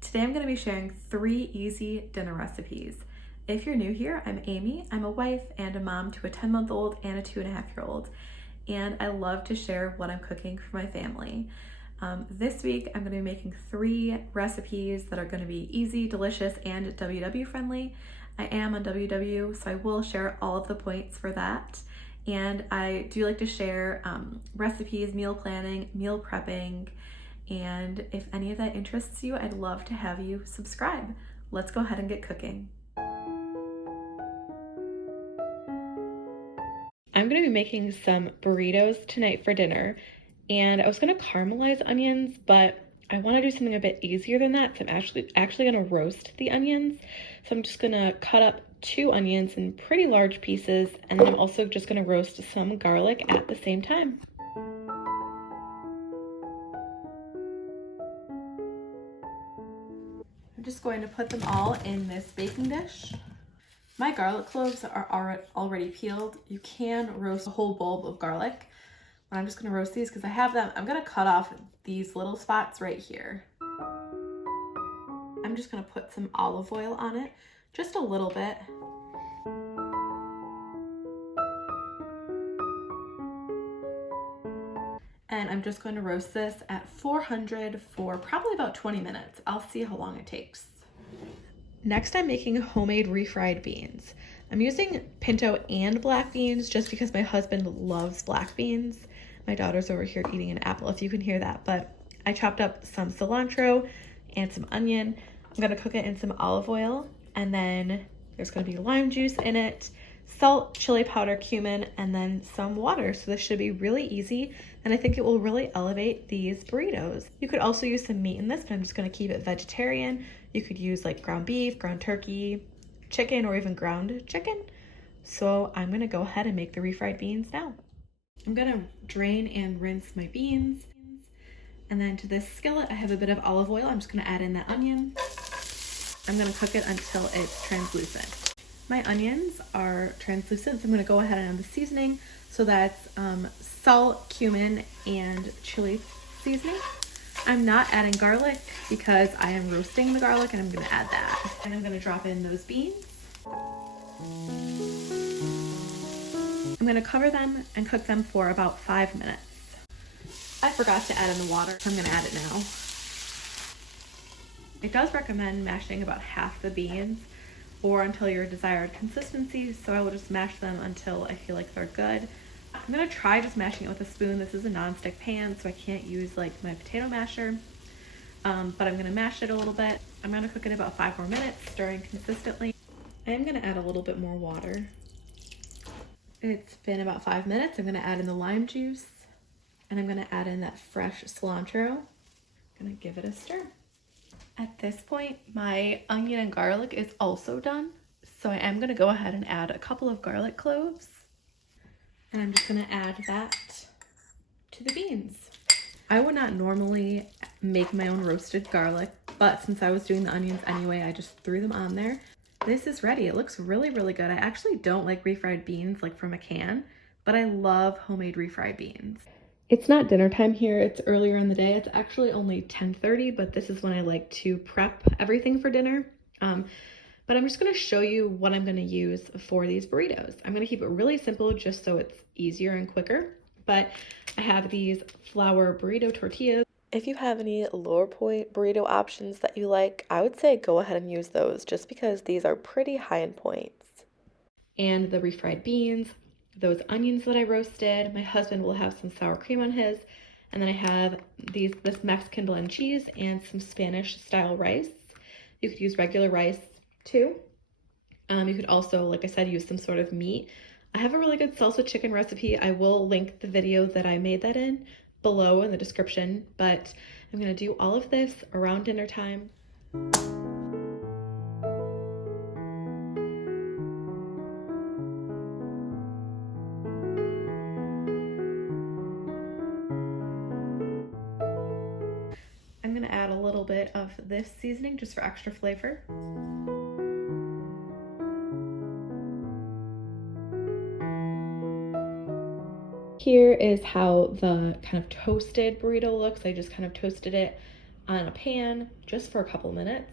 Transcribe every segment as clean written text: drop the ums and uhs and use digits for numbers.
Today I'm going to be sharing 3 easy dinner recipes. If you're new here, I'm Amy. I'm a wife and a mom to a 10-month-old and a 2.5-year-old, and I love to share what I'm cooking for my family. This week I'm going to be making 3 recipes that are going to be easy, delicious, and WW friendly. I am on WW, so I will share all of the points for that. And I do like to share recipes, meal planning, meal prepping, and if any of that interests you, I'd love to have you subscribe. Let's go ahead and get cooking. I'm going to be making some burritos tonight for dinner, and I was going to caramelize onions, but I want to do something a bit easier than that, so I'm actually going to roast the onions. So I'm just going to cut up 2 onions in pretty large pieces, and then I'm also just going to roast some garlic at the same time. I'm just going to put them all in this baking dish. My garlic cloves are already peeled. You can roast a whole bulb of garlic, but I'm just going to roast these because I have them. I'm going to cut off these little spots right here. I'm just going to put some olive oil on it, just a little bit. And I'm just going to roast this at 400 for probably about 20 minutes. I'll see how long it takes. Next, I'm making homemade refried beans. I'm using pinto and black beans just because my husband loves black beans. My daughter's over here eating an apple, if you can hear that, but I chopped up some cilantro and some onion. I'm gonna cook it in some olive oil, and then there's gonna be lime juice in it, salt, chili powder, cumin, and then some water. So this should be really easy, and I think it will really elevate these burritos. You could also use some meat in this, but I'm just gonna keep it vegetarian. You could use like ground beef, ground turkey, chicken, or even ground chicken. So I'm gonna go ahead and make the refried beans now. I'm gonna drain and rinse my beans. And then to this skillet, I have a bit of olive oil. I'm just gonna add in that onion. I'm gonna cook it until it's translucent. My onions are translucent, so I'm gonna go ahead and add the seasoning. So that's salt, cumin, and chili seasoning. I'm not adding garlic because I am roasting the garlic, and I'm gonna add that. And I'm gonna drop in those beans. I'm gonna cover them and cook them for about 5 minutes. I forgot to add in the water, so I'm gonna add it now. It does recommend mashing about half the beans or until your desired consistency, so I will just mash them until I feel like they're good. I'm gonna try just mashing it with a spoon. This is a non-stick pan, so I can't use like my potato masher, but I'm gonna mash it a little bit. I'm gonna cook it about 5 more minutes, stirring consistently. I am gonna add a little bit more water. It's been about 5 minutes. I'm gonna add in the lime juice, and I'm gonna add in that fresh cilantro. I'm gonna give it a stir. At this point, my onion and garlic is also done, so I am gonna go ahead and add a couple of garlic cloves. And I'm just gonna add that to the beans. I would not normally make my own roasted garlic, but since I was doing the onions anyway, I just threw them on there. This is ready. It looks really, really good. I actually don't like refried beans like from a can, but I love homemade refried beans. It's not dinner time here. It's earlier in the day. It's actually only 10:30, but this is when I like to prep everything for dinner. But I'm just gonna show you what I'm gonna use for these burritos. I'm gonna keep it really simple just so it's easier and quicker. But I have these flour burrito tortillas. If you have any lower point burrito options that you like, I would say go ahead and use those just because these are pretty high in points. And the refried beans, those onions that I roasted. My husband will have some sour cream on his. And then I have this Mexican blend cheese and some Spanish style rice. You could use regular rice too. You could also, like I said, use some sort of meat. I have a really good salsa chicken recipe. I will link the video that I made that in below in the description, but I'm gonna do all of this around dinner time. I'm gonna add a little bit of this seasoning just for extra flavor. Here is how the kind of toasted burrito looks. I just kind of toasted it on a pan just for a couple minutes.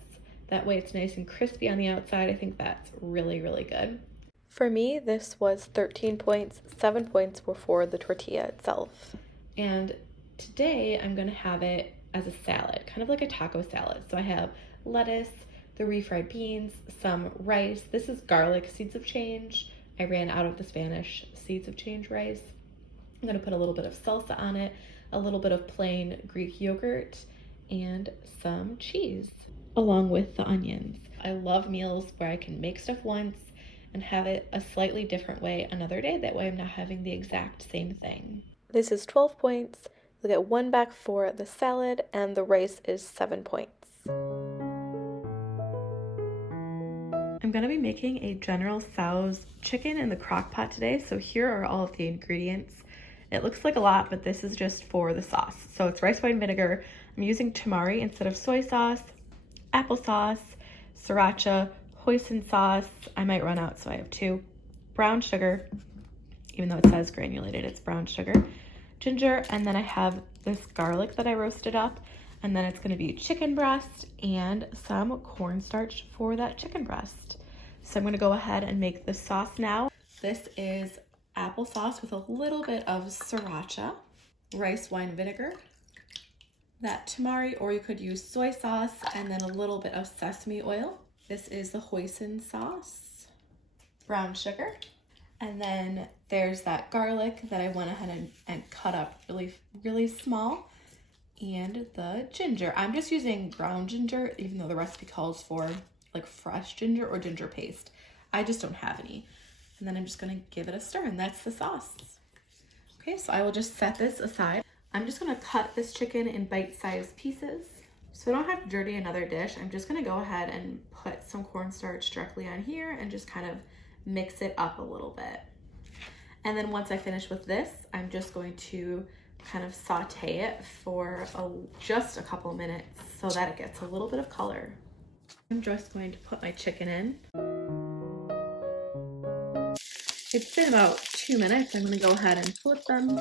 That way it's nice and crispy on the outside. I think that's really, really good. For me, this was 13 points. 7 points were for the tortilla itself. And today I'm going to have it as a salad, kind of like a taco salad. So I have lettuce, the refried beans, some rice. This is garlic seeds of change. I ran out of the Spanish seeds of change rice. I'm going to put a little bit of salsa on it, a little bit of plain Greek yogurt, and some cheese, along with the onions. I love meals where I can make stuff once and have it a slightly different way another day. That way I'm not having the exact same thing. This is 12 points. You'll get 1 back for the salad, and the rice is 7 points. I'm gonna be making a General Tso's chicken in the crock pot today. So here are all of the ingredients. It looks like a lot, but this is just for the sauce. So it's rice wine vinegar. I'm using tamari instead of soy sauce, applesauce, sriracha, hoisin sauce. I might run out, so I have 2. Brown sugar, even though it says granulated, it's brown sugar. Ginger, and then I have this garlic that I roasted up, and then it's gonna be chicken breast and some cornstarch for that chicken breast. So I'm gonna go ahead and make the sauce now. This is applesauce with a little bit of sriracha, rice wine vinegar, that tamari, or you could use soy sauce, and then a little bit of sesame oil. This is the hoisin sauce, brown sugar, and then there's that garlic that I went ahead and cut up really, really small, and the ginger. I'm just using ground ginger, even though the recipe calls for like fresh ginger or ginger paste. I just don't have any. And then I'm just gonna give it a stir, and that's the sauce. Okay, so I will just set this aside. I'm just gonna cut this chicken in bite-sized pieces. So I don't have to dirty another dish. I'm just gonna go ahead and put some cornstarch directly on here and just kind of mix it up a little bit. And then once I finish with this, I'm just going to kind of saute it for just a couple minutes so that it gets a little bit of color. I'm just going to put my chicken in. It's been about 2 minutes. I'm gonna go ahead and flip them.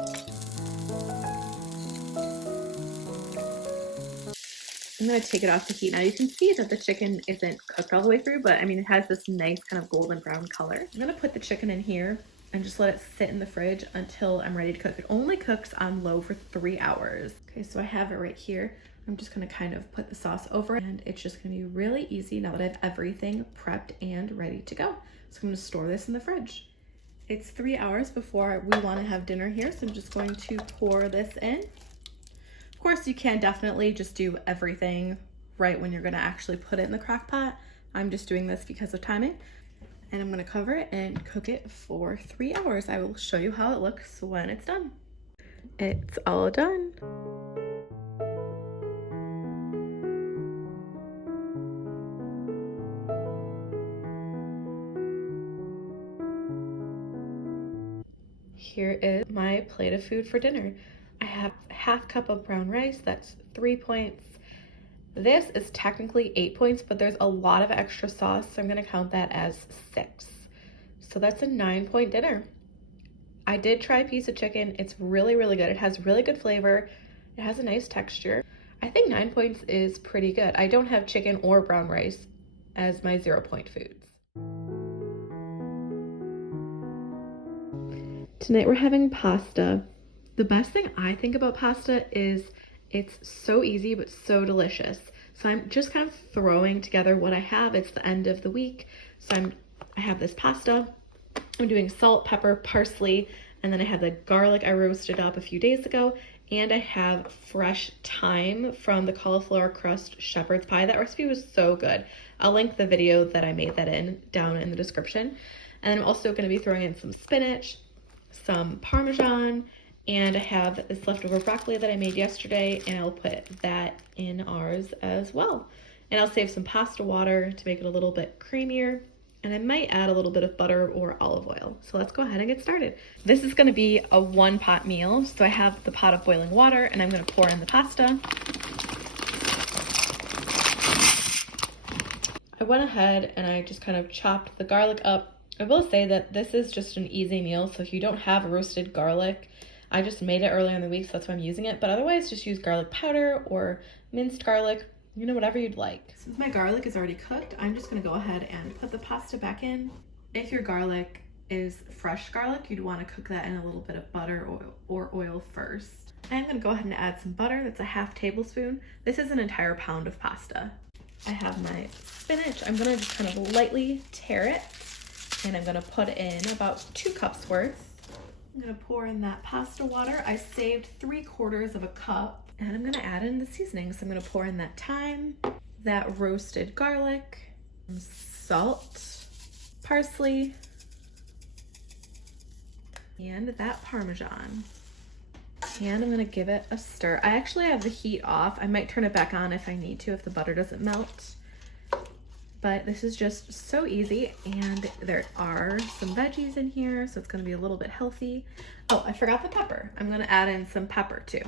I'm gonna take it off the heat. Now you can see that the chicken isn't cooked all the way through, but I mean, it has this nice kind of golden brown color. I'm gonna put the chicken in here and just let it sit in the fridge until I'm ready to cook. It only cooks on low for 3 hours. Okay, so I have it right here. I'm just gonna kind of put the sauce over it, and it's just gonna be really easy now that I have everything prepped and ready to go. So I'm gonna store this in the fridge. It's 3 hours before we wanna have dinner here, so I'm just going to pour this in. Of course, you can definitely just do everything right when you're gonna actually put it in the crock pot. I'm just doing this because of timing. And I'm gonna cover it and cook it for 3 hours. I will show you how it looks when it's done. It's all done. Here is my plate of food for dinner. I have ½ cup of brown rice, that's 3 points. This is technically 8 points, but there's a lot of extra sauce, so I'm gonna count that as 6. So that's a 9-point dinner. I did try a piece of chicken. It's really, really good. It has really good flavor. It has a nice texture. I think 9 points is pretty good. I don't have chicken or brown rice as my 0-point foods. Tonight we're having pasta. The best thing I think about pasta is it's so easy but so delicious. So I'm just kind of throwing together what I have. It's the end of the week, so I have this pasta. I'm doing salt, pepper, parsley, and then I have the garlic I roasted up a few days ago, and I have fresh thyme from the cauliflower crust shepherd's pie. That recipe was so good. I'll link the video that I made that in down in the description. And I'm also going to be throwing in some spinach, some Parmesan, and I have this leftover broccoli that I made yesterday, and I'll put that in ours as well. And I'll save some pasta water to make it a little bit creamier, and I might add a little bit of butter or olive oil. So let's go ahead and get started. This is going to be a 1-pot meal, so I have the pot of boiling water, and I'm going to pour in the pasta. I went ahead and I just kind of chopped the garlic up. I will say that this is just an easy meal, so if you don't have roasted garlic, I just made it earlier in the week, so that's why I'm using it. But otherwise, just use garlic powder or minced garlic, you know, whatever you'd like. Since my garlic is already cooked, I'm just gonna go ahead and put the pasta back in. If your garlic is fresh garlic, you'd want to cook that in a little bit of butter or oil first. I'm gonna go ahead and add some butter. That's a half tablespoon. This is an entire pound of pasta. I have my spinach. I'm gonna just kind of lightly tear it, and I'm gonna put in about 2 cups worth. I'm gonna pour in that pasta water. I saved 3/4 of a cup, and I'm gonna add in the seasonings. I'm gonna pour in that thyme, that roasted garlic, salt, parsley, and that Parmesan. And I'm gonna give it a stir. I actually have the heat off. I might turn it back on if I need to, if the butter doesn't melt. But this is just so easy, and there are some veggies in here, so it's gonna be a little bit healthy. Oh, I forgot the pepper. I'm gonna add in some pepper too.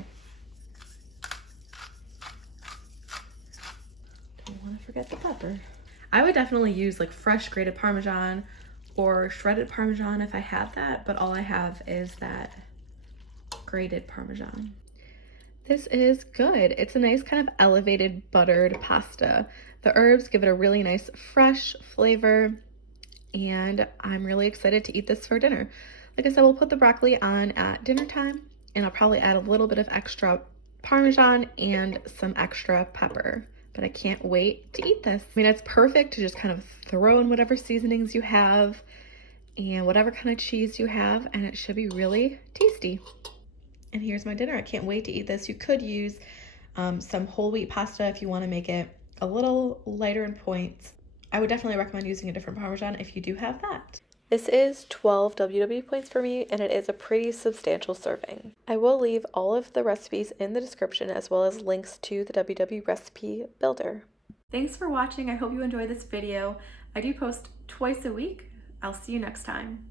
Don't wanna forget the pepper. I would definitely use like fresh grated Parmesan or shredded Parmesan if I had that, but all I have is that grated Parmesan. This is good. It's a nice kind of elevated buttered pasta. The herbs give it a really nice fresh flavor, and I'm really excited to eat this for dinner. Like I said, we'll put the broccoli on at dinner time, and I'll probably add a little bit of extra Parmesan and some extra pepper. But I can't wait to eat this. I mean, it's perfect to just kind of throw in whatever seasonings you have and whatever kind of cheese you have, and it should be really tasty. And here's my dinner. I can't wait to eat this. You could use some whole wheat pasta if you want to make it a little lighter in points. I would definitely recommend using a different Parmesan if you do have that. This is 12 WW points for me, and it is a pretty substantial serving. I will leave all of the recipes in the description, as well as links to the WW recipe builder. Thanks for watching. I hope you enjoyed this video. I do post twice a week. I'll see you next time.